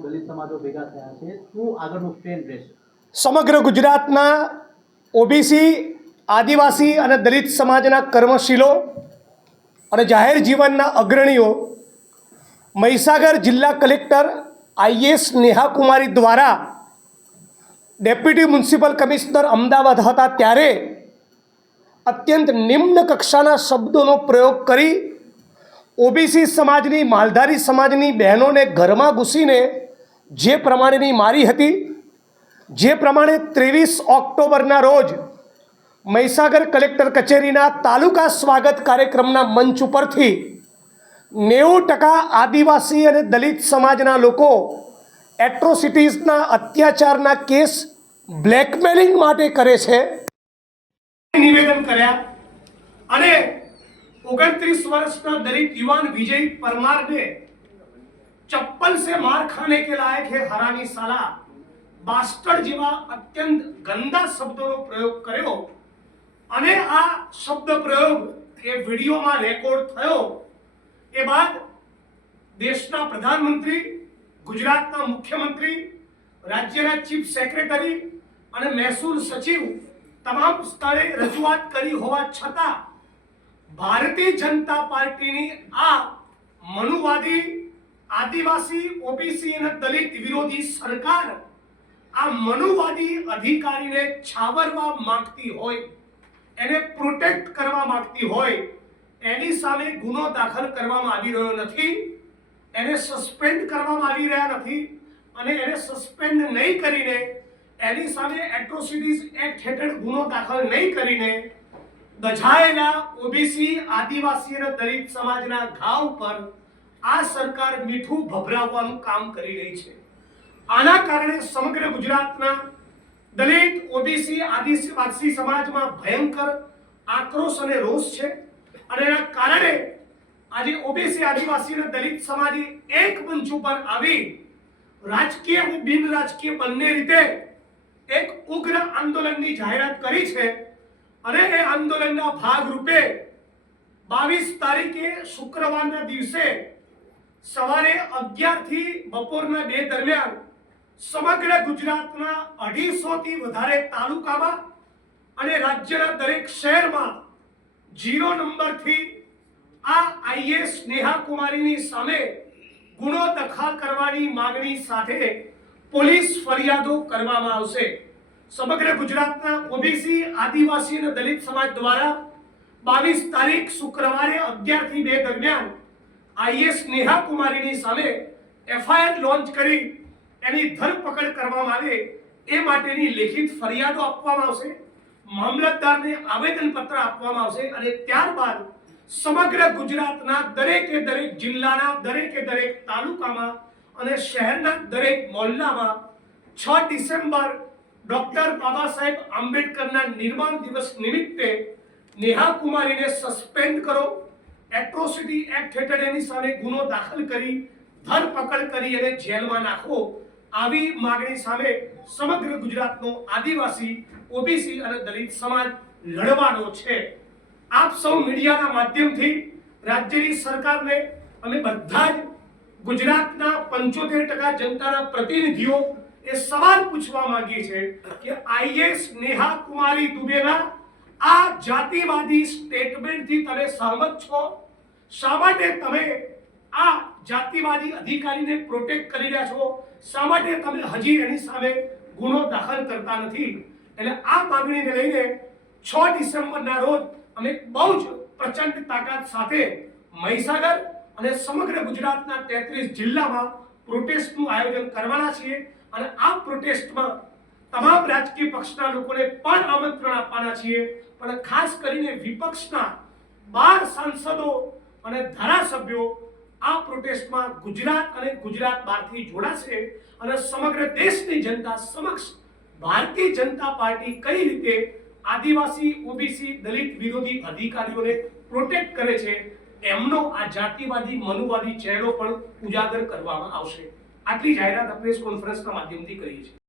દલિત સમાજો ભેગા થયા છે, શું આગળનું ટ્રેન્ડ રહેશે? સમગ્ર ગુજરાતના ઓબીસી, આદિવાસી અને દલિત સમાજના કર્મશીલો અને જાહેર જીવનના અગ્રણીઓ મહીસાગર જિલ્લા કલેક્ટર આઈએસ નેહા કુમારી દ્વારા ડેપ્યુટી મ્યુનિસિપલ કમિશનર અમદાવાદ હતા ત્યારે અત્યંત નિમ્ન કક્ષાના શબ્દોનો પ્રયોગ કરી ઓબીસી સમાજની, માલધારી સમાજની બહેનોને ઘરમાં ઘૂસીને જે પ્રમાણેની મારી હતી, જે પ્રમાણે 23 ઓક્ટોબરના રોજ મહીસાગર કલેક્ટર કચેરીના તાલુકા સ્વાગત કાર્યક્રમના મંચ ઉપરથી 90% આદિવાસી અને દલિત સમાજના લોકો એટ્રોસિટીઝના અત્યાચારના કેસ બ્લેકમેલિંગ માટે કરે છે નિવેદન કર્યા અને 29 વર્ષના દલિત યુવાન વિજય પરમારને चप्पल से मार खाने के लायक है हरामी साला बास्टर्ड જેવા અત્યંત ગંદા શબ્દોનો પ્રયોગ કર્યો અને આ શબ્દ પ્રયોગ એ વિડીયોમાં રેકોર્ડ થયો એ બાદ દેશના પ્રધાનમંત્રી, ગુજરાતના મુખ્યમંત્રી, રાજ્યના ચીફ સેક્રેટરી અને મહેસૂલ સચિવ તમામ સ્થળે રજૂઆત કરી હોવા છતાં ભારતીય જનતા પાર્ટીની આ મનુવાદી, આદિવાસી, ઓબીસી અને દલિત વિરોધી સરકાર આ મનુવાદી અધિકારીને છાવરવા માંગતી હોય, એને પ્રોટેક્ટ કરવા માંગતી હોય, એની સામે ગુનો દાખલ કરવામાં આવી રહ્યો નથી, એને સસ્પેન્ડ કરવામાં આવી રહ્યા નથી અને એને સસ્પેન્ડ નહીં કરીને એની સામે એટ્રોસિટીઝ એક્ટ હેઠળ ગુનો દાખલ નહીં કરીને દઝાયેલા ઓબીસી, આદિવાસી અને દલિત સમાજના ઘા ઉપર આ સરકાર મીઠું ભભરાવવાનું કામ કરી રહી છે. આના કારણે સમગ્ર ગુજરાતના દલિત, ઓબીસી, આદિવાસી સમાજમાં ભયંકર આક્રોશ અને રોષ છે અને એના કારણે આજે ઓબીસી, આદિવાસી અને દલિત સમાજે એક મંચ ઉપર આવી રાજકીય અને બિન રાજકીય બંને રીતે એક ઉગ્ર આંદોલનની જાહેરાત કરી છે અને એ આંદોલનના ભાગરૂપે 22 તારીખે શુક્રવારના દિવસે સવારે 11 થી બપોરના 2 દરમિયાન સમગ્ર ગુજરાતના 250 થી વધારે તાલુકામાં અને રાજ્યના દરેક શહેરમાં 0 નંબરથી આ આઈએસ નેહા કુમારીની સામે ગુનો દાખલ કરવાની માંગણી સાથે પોલીસ ફરિયાદો કરવામાં આવશે. સમગ્ર ગુજરાતના ઓબીસી, આદિવાસી અને દલિત સમાજ દ્વારા 22 તારીખ શુક્રવારે 11 થી 2 દરમિયાન આઈએસ નેહા કુમારીની સામે એફઆઈઆર લોન્ચ કરી એની ધરપકડ કરવામાં આવે એ માટેની લેખિત ફરિયાદો આપવામાં આવશે, મામલતદારને આવેદનપત્ર આપવામાં આવશે અને ત્યારબાદ સમગ્ર ગુજરાતના દરેકે દરેક જિલ્લાના દરેકે દરેક તાલુકામાં અને શહેરના દરેક મોહલ્લામાં 6 ડિસેમ્બર ડોક્ટર બાબા સાહેબ આંબેડકરના નિર્માણ દિવસ નિમિત્તે નેહા કુમારીને સસ્પેન્ડ કરો, એટ્રોસિટી એક્ટ હેઠળ એની સામે ગુનો દાખલ કરી ધરપકડ કરી અને જેલમાં નાખો, આવી માંગણી સામે સમગ્ર ગુજરાતનો આદિવાસી, ઓબીસી અને દલિત સમાજ લડવાનો છે. આપ સૌ મીડિયાના માધ્યમથી રાજ્યની સરકારને અમે બધા જ ગુજરાતના 75% જનતાના પ્રતિનિધિઓ એ સવાલ પૂછવા માંગીએ છે કે આઈએસ નેહા કુમારી દુબેના આ જાતિવાદી સ્ટેટમેન્ટથી તમે સહમત છો? શા માટે તમે આ જાતિવાદી અધિકારીને પ્રોટેક્ટ કરી રહ્યા છો? શા માટે તમે હજી એની સામે ગુનો દાખલ કરતા નથી? એટલે આ માંગણીને લઈને 6 ડિસેમ્બરના રોજ અમે બહુ જ પ્રચંડ તાકાત સાથે મહીસાગર અને સમગ્ર ગુજરાતના 33 જિલ્લામાં પ્રોટેસ્ટનું આયોજન કરવાના છીએ અને આ પ્રોટેસ્ટમાં તમામ રાજકીય પક્ષના લોકોને પણ આમંત્રણ આપવાના છીએ, પણ ખાસ કરીને વિપક્ષના 12 સાંસદો અને ધારાસભ્યો આ પ્રોટેસ્ટમાં ગુજરાત અને ગુજરાત બહારથી જોડાશે અને સમગ્ર દેશની જનતા સમક્ષ ભારતીય જનતા પાર્ટી કઈ રીતે આદિવાસી, ઓબીસી, દલિત વિરોધી અધિકારીઓને પ્રોટેક્ટ કરે છે એમનો આ જાતિવાદી, મનુવાદી ચહેરો પણ ઉજાગર કરવામાં આવશે. આટલી જાહેરાત પ્રેસ કોન્ફરન્સના માધ્યમથી કરીએ છીએ.